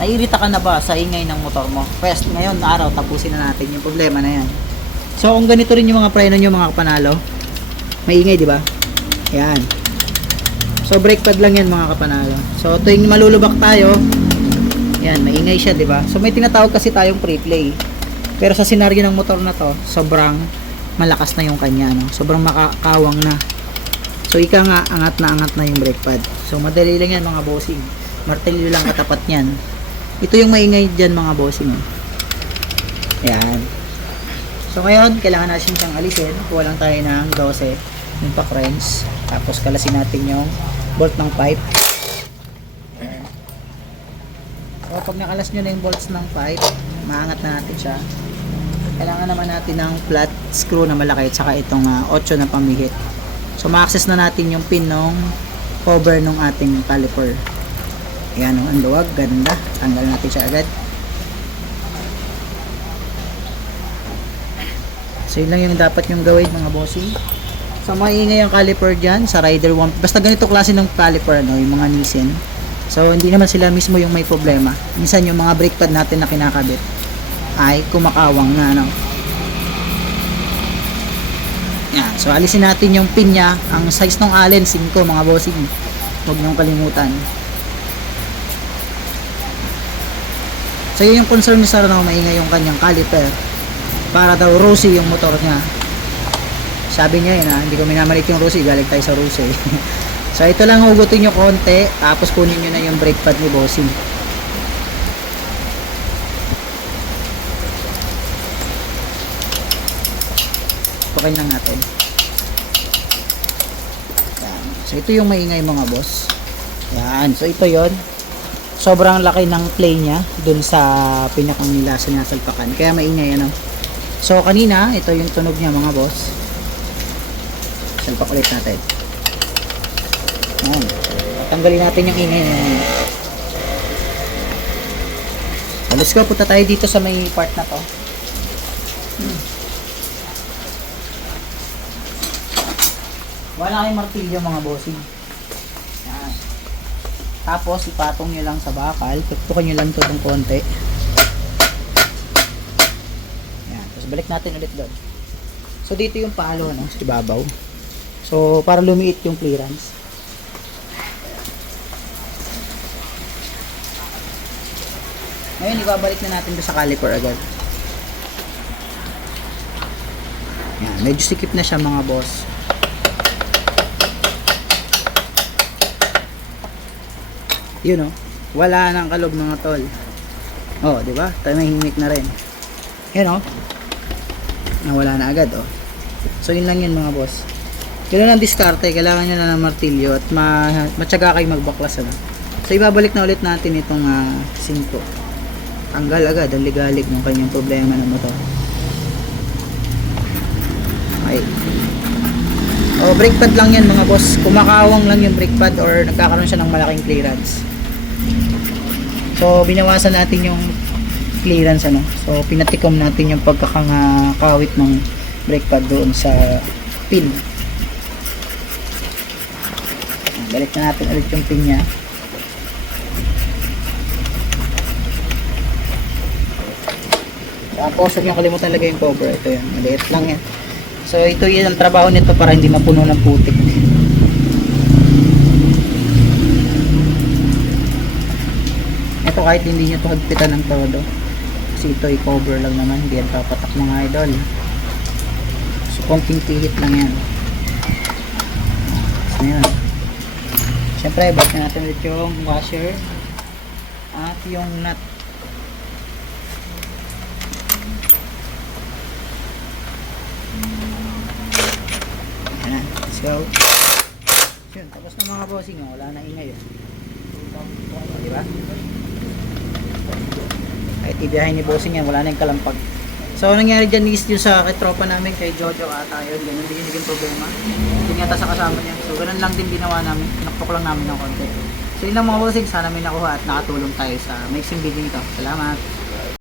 Naiirita ka na ba sa ingay ng motor mo? First, ngayon na araw, tapusin na natin yung problema na yan. So, kung ganito rin yung mga preno nyo mga kapanalo, maingay, di ba? Yan. So, brake pad lang yan mga kapanalo. So, tuwing malulubak tayo, yan, maingay siya, di ba? So, may tinatawag kasi tayong pre-play. Pero sa senaryo ng motor na to, sobrang malakas na yung kanya, no? Sobrang makakawang na. So, ika nga, angat na angat na yung brake pad. So, madali lang yan mga bossing. Martilyo lang katapat niyan. Ito yung maingay dyan mga bossing. Yan. So, ngayon, kailangan natin siyang alisin. Kuha lang tayo ng 12 yung pack wrench. Tapos, kalasin natin yung bolt ng pipe. So, pag nakalas nyo na yung bolts ng pipe, maangat na natin siya. Kailangan naman natin ng flat screw na malaki at saka itong ah, 8 na pamihit. So, ma-access na natin yung pin ng cover ng ating caliper. Ayan, oh, ang luwag, ganda. Tanggal natin siya agad. So, yun lang yung dapat yung gawin mga bossing. So, maingay ang caliper dyan sa Rider 1. Basta ganito klase ng caliper, no, yung mga Nissin. So, hindi naman sila mismo yung may problema. Minsan yung mga brake pad natin na kinakabit ay kumakawang na, ano. Yan. So, alisin natin yung pin niya. Ang size ng allen, 5 mga bossing. Huwag niyong kalimutan. So, yun yung concern ni Sir na maingay yung kanyang caliper. Para daw rosy yung motor niya. Sabi niya yun ha, hindi ko minamalit yung rosy, galing tayo sa rosy. so, ito lang hugutin nyo konti, tapos kunin nyo na yung brake pad ni Bossing. Tukin lang natin. Yan. So, ito yung maingay mga boss. Yan. So, ito yon Sobrang laki ng play niya dun sa pinakang nila sinasalpakan. Kaya maingay ano. So, kanina, ito yung tunog niya mga boss. Salpak ulit natin. Yan. Tanggalin natin yung ingay niya. So, let's. Punta tayo dito sa may part na to. Wala kayong martilyo mga bossing. Tapos, ipatong nyo lang sa bakal. Tuktukan nyo lang to ng konti. Yan. Tapos, balik natin ulit doon. So, dito yung palo, no? Sa ibabaw. So, para lumiit yung clearance. Ngayon, ibabalik na natin sa caliper agad. Yan. Medyo sikip na siya mga boss. Yun oh. Wala nang kalog mga tol. Oh, di ba? Tumahimik na rin. Yun oh. Nawala na agad oh. So yun lang yun mga boss. Yun lang ang diskarte. Kailangan nyo na ng martilyo at ma matyaga kayo magbaklas ano. So ibabalik na ulit natin itong uh, 5. Tanggal agad ang ligalig ng kanyang problema ng motor. Okay. Oh, brake pad lang yan mga boss. Kumakawang lang yung brake pad or nagkakaroon siya ng malaking clearance. So, binawasan natin yung clearance ano. So, pinatikom natin yung pagkakangakawit ng brake pad doon sa pin. Balik na natin ulit yung pin niya. Tapos, huwag niyo kalimutan lagay yung cover. Ito yan. Maliit lang yan. So, ito yun ang trabaho nito para hindi mapuno ng putik. Ito kahit hindi nyo ito hagpitan ng todo. Kasi ito i-cover lang naman. Hindi yan papatak mga idol. So, konting pihit lang yan. So, yan. Siyempre, na natin ulit yung washer at yung nut. Yan na. Let's go. Yun, tapos na mga bossing. oh. Wala na ingay. Oh. Di ba? Kahit ibiyahin ni bossing yan, wala na yung kalampag. So, nangyari dyan is yung sa tropa namin kay Jojo ata yun. Ganun din naging problema. Hindi yata sa kasama niya. So, ganun lang din ginawa namin. Nakpok lang namin ng konti. So, yun lang mga bossing. Sana may nakuha at nakatulong tayo sa mixing video nito. Salamat!